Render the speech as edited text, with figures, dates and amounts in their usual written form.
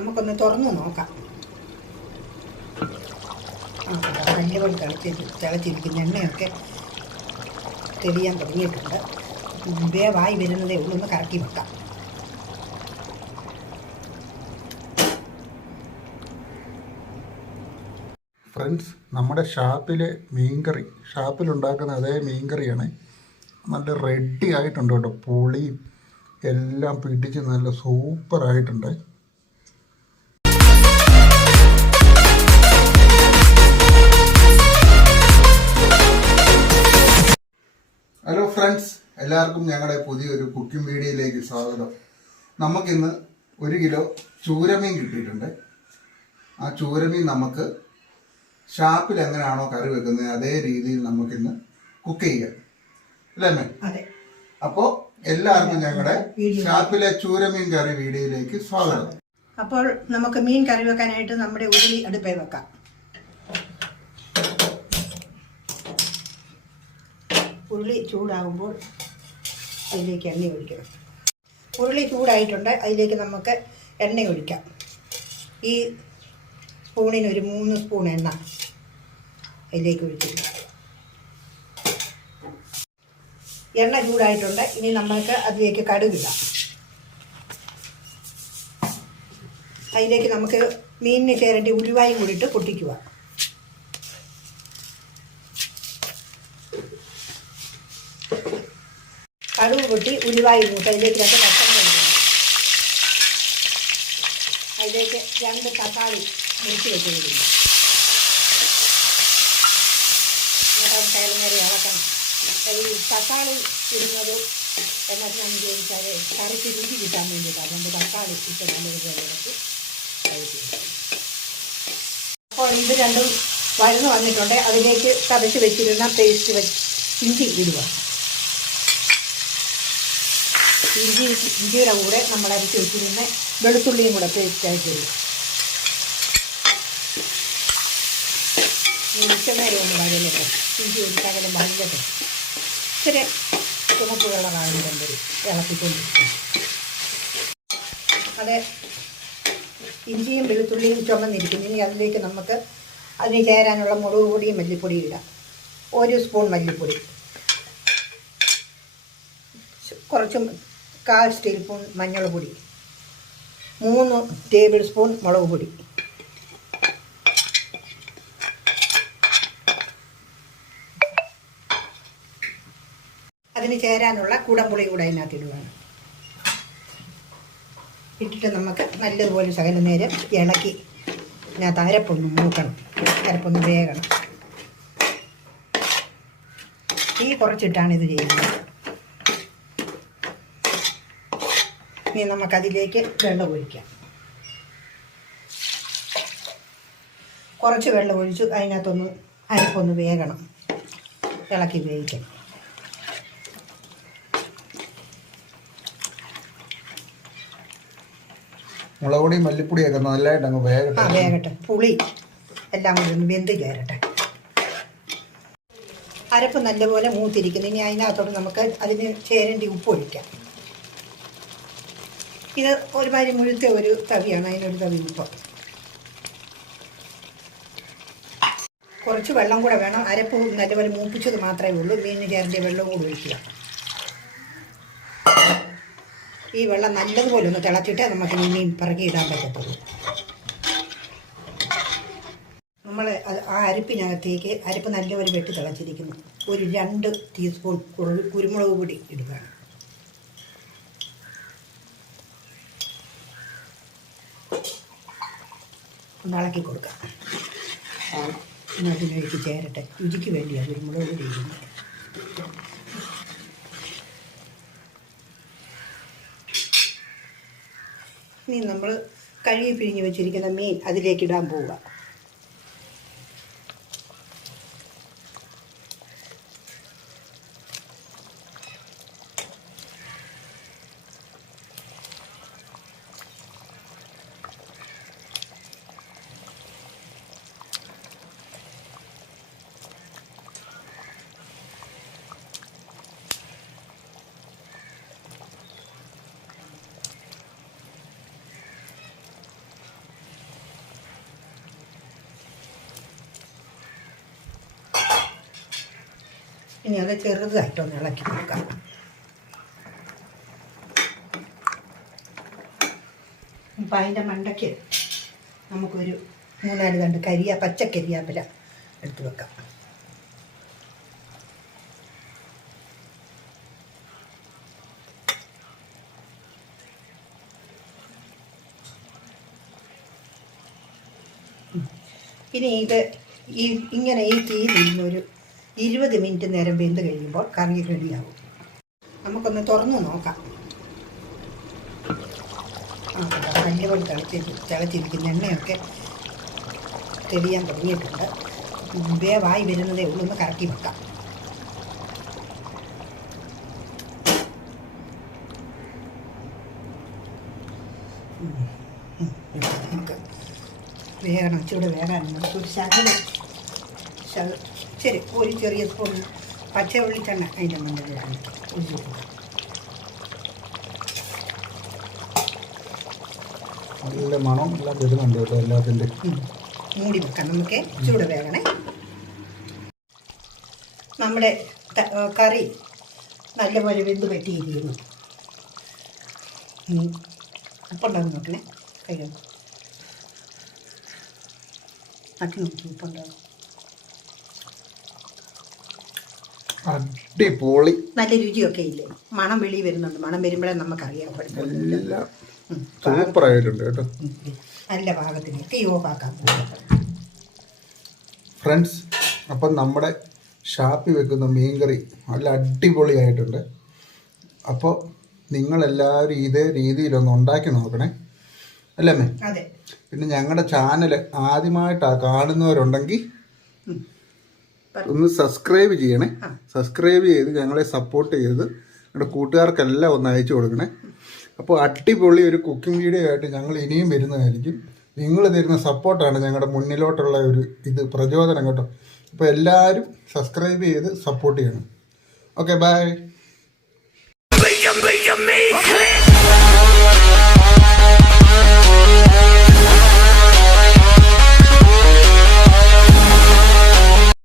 നമുക്കൊന്ന് തുറന്നു നോക്കാം. നല്ലപോലെ തിളച്ചിരിക്കുന്ന എണ്ണയൊക്കെ തെളിയാൻ തുടങ്ങിയിട്ടുണ്ട്. വേവായി വരുന്നതേ ഉള്ളൂ. ഒന്ന് കറക്കി വെക്കാം. ഫ്രണ്ട്സ്, നമ്മുടെ ഷാപ്പിലെ മീൻകറി, ഷാപ്പിലുണ്ടാക്കുന്ന അതേ മീൻകറിയാണ്. നല്ല റെഡി ആയിട്ടുണ്ട് കേട്ടോ. പുളിയും എല്ലാം പിടിച്ച് നല്ല സൂപ്പറായിട്ടുണ്ട്. ഹലോ ഫ്രണ്ട്സ്, എല്ലാവർക്കും ഞങ്ങളുടെ പുതിയൊരു കുക്കിംഗ് വീഡിയോയിലേക്ക് സ്വാഗതം. നമുക്കിന്ന് 1 കിലോ ചൂരമീൻ കിട്ടിയിട്ടുണ്ട്. ആ ചൂരമീൻ നമുക്ക് ഷാപ്പിൽ എങ്ങനെയാണോ കറി വെക്കുന്നത് അതേ രീതിയിൽ നമുക്കിന്ന് കുക്ക് ചെയ്യാം, അല്ലേ? അപ്പോൾ എല്ലാവർക്കും ഞങ്ങളുടെ ഷാപ്പിലെ ചൂരമീൻ കറി വീഡിയോയിലേക്ക് സ്വാഗതം. അപ്പോൾ നമുക്ക് മീൻ കറി വെക്കാനായിട്ട് നമ്മുടെ ഉരുളി അടുപ്പിൽ വെക്കാം. ഉരുളി ചൂടാകുമ്പോൾ അതിലേക്ക് എണ്ണ ഒഴിക്കണം. ഉരുളി ചൂടായിട്ടുണ്ട്. അതിലേക്ക് നമുക്ക് എണ്ണ ഒഴിക്കാം. ഈ സ്പൂണിന് ഒരു 3 സ്പൂൺ എണ്ണ അതിലേക്ക് ഒഴിച്ചിട്ട് എണ്ണ ചൂടായിട്ടുണ്ട്. ഇനി നമുക്ക് അതിലേക്ക് കടുകിടാം. അതിലേക്ക് നമുക്ക് മീനിന് ചേരേണ്ടി ഉലുവായും കൂടിയിട്ട് പൊട്ടിക്കുക. കടുക് പൊട്ടി ഉലുവായി മൂട്ട് അതിലേക്ക് 2 പച്ചമുളക് ഇടണം. അതിലേക്ക് 2 തക്കാളി മുറിച്ച് വെച്ചിരിക്കുന്നു. നേരെ ഇളക്കണം. ഈ തക്കാളി ഇടുന്നത് എന്നാന്ന് ചോദിച്ചാൽ കറിക്ക് രുചി കിട്ടാൻ വേണ്ടിയിട്ടാണ്. അതുകൊണ്ട് തക്കാളി ഇട്ട് നല്ലൊരു ഇളക്കി കഴിക്കുക. അപ്പോൾ ഇത് രണ്ടും വഴന്ന് വന്നിട്ടുണ്ട്. അതിലേക്ക് ചതച്ച് വെച്ചിരുന്ന പേസ്റ്റ് ഇഞ്ചി ഇടുക. ഇഞ്ചിയുടെ കൂടെ നമ്മൾ അരച്ച് വെച്ചിരുന്ന വെളുത്തുള്ളിയും കൂടെ പേസ്റ്റായിട്ട് ഇടുക. വെളിച്ചെണ്ണയിൽ ഒന്ന് വഴലട്ടെ. ഇഞ്ചി ഒരു ശകലം വഴലട്ടെ. ഇച്ചിരി ചുമപ്പ് കളറാകുമ്പോൾ ഇളക്കിക്കൊണ്ടിരിക്കും. അത് ഇഞ്ചിയും വെളുത്തുള്ളിയും ചുമന്നിരിക്കും. ഇനി അതിലേക്ക് നമുക്ക് അതിന് ചേരാനുള്ള മുളക് പൊടിയും മല്ലിപ്പൊടിയും ഇടാം. 1 സ്പൂൺ മല്ലിപ്പൊടി, കുറച്ച് 1/4 ടീസ്പൂൺ മഞ്ഞൾ പൊടി, 3 ടേബിൾ സ്പൂൺ മുളക് പൊടി, അതിന് ചേരാനുള്ള കുടംപുളി കൂടെ അതിനകത്ത് ഇടുകയാണ്. ഇട്ടിട്ട് നമുക്ക് നല്ലതുപോലെ ശകലം നേരം ഇളക്കി ഇതിനകത്ത് അരപ്പൊന്ന് മൂക്കണം. അരപ്പൊന്ന് വേകണം. തീ കുറച്ചിട്ടാണ് ഇത് ചെയ്യുന്നത്. ഇനി നമുക്കതിലേക്ക് വെള്ളം ഒഴിക്കാം. കുറച്ച് വെള്ളം ഒഴിച്ച് അതിനകത്തൊന്ന് അരപ്പൊന്ന് വേകണം. ഇളക്കി വേവിക്കണം. മുളക് പൊടി മല്ലിപ്പൊടിയൊക്കെ നല്ലതായിട്ട് അങ്ങ് വേകട്ടെ. വേകട്ടെ. പുളി എല്ലാം കൂടി ഒന്ന് വെന്ത് കയറട്ടെ. അരപ്പ് നല്ലപോലെ മൂത്തിരിക്കുന്നു. ഇനി അതിനകത്തോട്ട് നമുക്ക് അതിന് ചേരേണ്ടി ഉപ്പ് ഒഴിക്കാം. ഇത് ഒരുമാതിരി മുഴുത്ത ഒരു തവിയാണ്. അതിനൊരു തവി ഉപ്പ്. കുറച്ച് വെള്ളം കൂടെ വേണം. അരപ്പ് നല്ലപോലെ മൂപ്പിച്ചത് മാത്രമേ ഉള്ളൂ. മീനിന് ചേരേണ്ട വെള്ളവും കൂടി ഒഴിക്കുക. ഈ വെള്ളം നല്ലതുപോലെ ഒന്ന് തിളച്ചിട്ട് നമുക്ക് മീൻ പറക്കിയിടാൻ പറ്റത്തുള്ളൂ. നമ്മൾ ആ അരപ്പിനകത്തേക്ക് അരപ്പ് നല്ലപോലെ വെട്ടി തിളച്ചിരിക്കുന്നു. ഒരു 2 ടീസ്പൂൺ കുരുമുളക് പൊടി ഇടുകയാണ്. ഒന്ന് ഇളക്കി കൊടുക്കാം. അതിലേക്ക് ചേരട്ടെ. രുചിക്ക് വേണ്ടിയാണ് കുരുമുളക് പൊടി ഇടുന്നത്. ഇനി നമ്മൾ കഴുകി പിഴിഞ്ഞ് വെച്ചിരിക്കുന്ന മീൻ അതിലേക്ക് ഇടാൻ പോവുക. ഇനി അത് ചെറുതായിട്ടൊന്ന് ഇളക്കി കൊടുക്കാം. അപ്പം അതിൻ്റെ മണ്ടയ്ക്ക് നമുക്കൊരു 3-4 തണ്ട് പച്ചക്കരിയാപ്പില എടുത്ത് വെക്കാം. ഇനി ഇങ്ങനെ ഈ തീയിൽ ഇരുന്നൊരു 20 മിനിറ്റ് നേരം വെന്ത് കഴിയുമ്പോൾ കറി റെഡിയാവും. നമുക്കൊന്ന് തുറന്നു നോക്കാം. നല്ലപോലെ തിളച്ചിരിക്കുന്ന എണ്ണയൊക്കെ തെളിയാൻ തുടങ്ങിയിട്ടുണ്ട്. വേവായി വരുന്നതേ ഉള്ളൂ. ഒന്ന് കറക്കി വെക്കാം. നമുക്ക് വേഗം ഇച്ചിരി വേഗം നമുക്കൊരു ശരി ഒരു ചെറിയ സ്പൂൺ പച്ച വെളിച്ചെണ്ണ അതിൻ്റെ മണ്ടയിലാണ് ഒഴിച്ച് കൊടുക്കുക. നല്ല മണം എല്ലാം വരുന്നുണ്ട് കേട്ടോ എല്ലാത്തിൻ്റെ. മൂടി വെക്കാം. നമുക്ക് ചൂട് വേഗണേ. നമ്മുടെ കറി നല്ലപോലെ വെന്ത് പറ്റിയിരിക്കുന്നു. ഉപ്പുണ്ടാകും നോക്കണേ. കഴിയും നട്ടി നോക്കി ഉപ്പുണ്ടാകും. അടിപൊളി. നല്ല രുചിയൊക്കെ ഇല്ലേ? മണം വെളി വരുന്നുണ്ട്. മണം വരുമ്പോഴേ നമുക്കറിയാൻ പറ്റും. സൂപ്പർ ആയിട്ടുണ്ട് കേട്ടോ. നല്ല പാകത്തിനൊക്കെ യോഗാക്കാൻ ഫ്രണ്ട്സ്. അപ്പം നമ്മുടെ ഷാപ്പിൽ വെക്കുന്ന മീൻകറി നല്ല അടിപൊളിയായിട്ടുണ്ട്. അപ്പോൾ നിങ്ങളെല്ലാവരും ഇതേ രീതിയിലൊന്ന് ഉണ്ടാക്കി നോക്കണേ, അല്ലേ മേ? അതെ. പിന്നെ ഞങ്ങളുടെ ചാനൽ ആദ്യമായിട്ടാണ് കാണുന്നവരുണ്ടെങ്കിൽ ഒന്ന് സബ്സ്ക്രൈബ് ചെയ്യണേ. സബ്സ്ക്രൈബ് ചെയ്ത് ഞങ്ങളെ സപ്പോർട്ട് ചെയ്ത് ഞങ്ങളുടെ കൂട്ടുകാർക്കെല്ലാം ഒന്ന് അയച്ചു കൊടുക്കണേ. അപ്പോൾ അടിപൊളി ഒരു കുക്കിംഗ് വീഡിയോ ആയിട്ട് ഞങ്ങൾ ഇനിയും വരുന്നതായിരിക്കും. നിങ്ങൾ തരുന്ന സപ്പോർട്ടാണ് ഞങ്ങളുടെ മുന്നിലോട്ടുള്ള ഒരു പ്രചോദനം കേട്ടോ. അപ്പോൾ എല്ലാവരും സബ്സ്ക്രൈബ് ചെയ്ത് സപ്പോർട്ട് ചെയ്യണം. Okay, by.